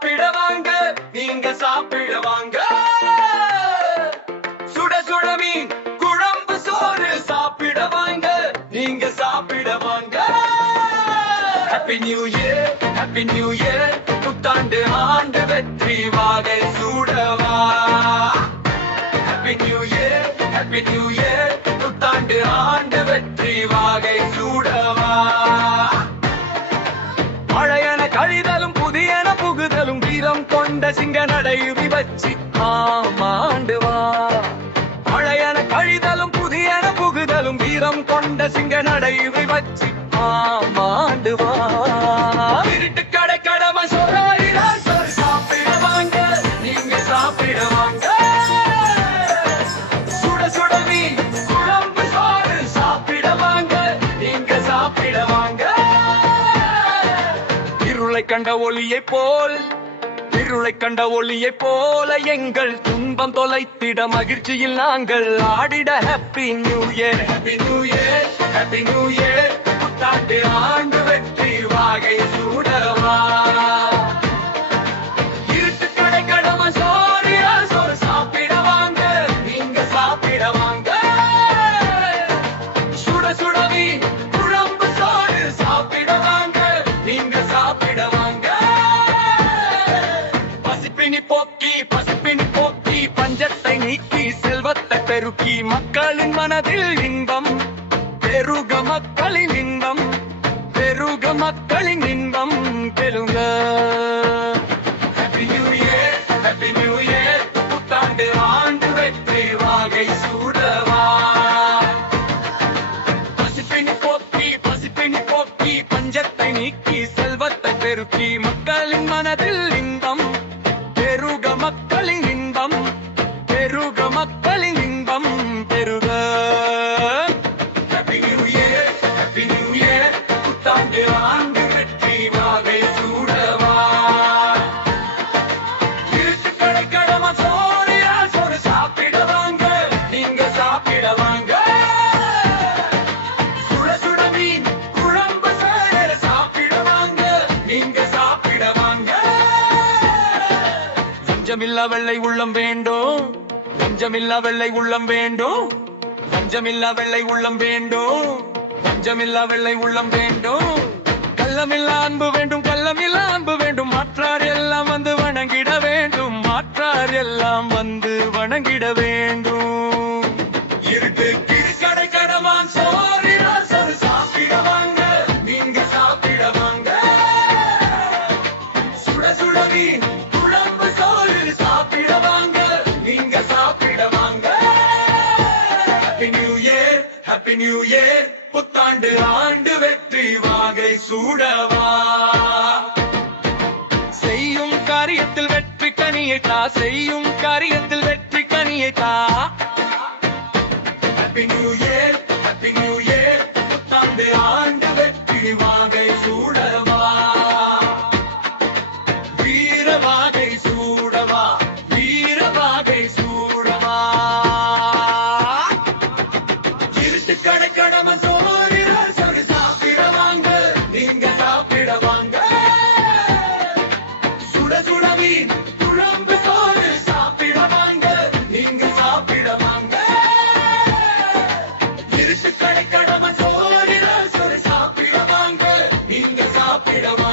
சாப்பிட வாங்க, நீங்க சாப்பிட வாங்க. சுட சுட மீன் குழம்பு சோறு சாப்பிட வாங்க, நீங்க சாப்பிட வாங்க. Happy new year, happy new year. புத்தாண்டு ஆண்டு வெற்றி வாகை சூடவா. Happy new year, happy new year. புத்தாண்டு ஆண்டு வெற்றி வாகை சூடவா. பழையன கழிதலும் புதியன புகுதலும் வீரம் கொண்ட சிங்க நடையுவி வச்சு ஆமாண்டு வா. பழையன கழிதலும் புதியன புகுதலும் வீரம் கொண்ட சிங்க நடையுவி வச்சு ஆமாண்டு வா. இருட்டு கடை கடமை சொல்றாயிரம் சொல் சாப்பிட வாங்க, நீங்க சாப்பிட வாங்க. சுட சுட மீன் குழம்பு சோறு சாப்பிட வாங்க, நீங்க சாப்பிட வாங்க. இருளை கண்ட ஒளியை போல், இருளை கண்ட ஒளியை போல எங்கள் துன்பம் தொலைத்திட மகிழ்ச்சியில் நாங்கள் ஆடிட. Happy new year, happy new year, happy new year. புத்தாண்டு ஆண்டு வெற்றி வாகை சூடவா. இருட்டு கடை கடமை சோறியா சோறு சாப்பிட வாங்க, நீங்க சாப்பிட வாங்க. சுட சுட மீன் குழம்பு சோறு சாப்பிட வாங்க, நீங்க சாப்பிட வாங்க. பசிப்பினி போக்கி பசிப்பினி போக்கி பஞ்சத்தை நீக்கி செல்வத்தை பெருக்கி மக்களின் மனதில் இன்பம் பெருக, மக்களின் இன்பம் பெருக, மக்களின் இன்பம் பெருக. Happy new year, happy new year. புத்தாண்டு ஆண்டு வெற்றி வாகை சூடவா. பசிப்பினி போக்கி பசிப்பினி போக்கி பஞ்சத்தை நீக்கி செல்வத்தை பெருக்கி மக்களின் மனதில் இன்பம் பெருக, மக்களின் இன்பம் பெருக, மக்களின் இன்பம் பெருக. Happy new year, happy new year. புத்தாண்டு ஆண்டு வெற்றி வாகை சூடவா. இருட்டு கடை கடமை சோறியா சோறு சாப்பிட வாங்க, நீங்க சாப்பிட வாங்க. சுட சுட மீன் குழம்பு சோறு சாப்பிட வாங்க, நீங்க சாப்பிட வாங்க. வஞ்சமில்லா வெள்ளை உள்ளம் வேண்டும், வஞ்சமில்லா வெள்ளை உள்ளம் வேண்டும், வஞ்சமில்லா வெள்ளை உள்ளம் வேண்டும், வஞ்சமில்லா வெள்ளை உள்ளம் வேண்டும். கள்ளமில்லா அன்பு வேண்டும், கள்ளமில்லா அன்பு வேண்டும். மாற்றார் எல்லாம் வந்து வணங்கிட வேண்டும், மாற்றார் எல்லாம் வந்து வணங்கிட வேண்டும். இருட்டு கடை கடமான் சோறினா சோறு சாப்பிட வாங்க, நீங்க சாப்பிட வாங்க. சுட சுட மீன் குழம்பு சோறு சாப்பிட வாங்க, நீங்க சாப்பிட வாங்க. Happy new year, happy new year. புத்தாண்டு ஆண்டு வெற்றி வாகை சூடவா. செய்யும் காரியத்தில் வெற்றி கனியை தா, செய்யும் காரியத்தில் வெற்றி கனியை தா. Happy new year, happy new year. புத்தாண்டு ஆண்டு வெற்றி வாகை சூடவா. வீர வாகை சூடவா, வீர வாகை சூடவா. இருட்டு கடை கடமை சோறினா சோறு சாப்பிட வாங்க, நீங்க சாப்பிட வாங்க. சுட சுட மீன் குழம்பு சோறு சாப்பிட வாங்க, நீங்க சாப்பிட வாங்க. இருட்டு கடை கடமை சோறினா சோறு சாப்பிட வாங்க, நீங்க சாப்பிட வாங்க.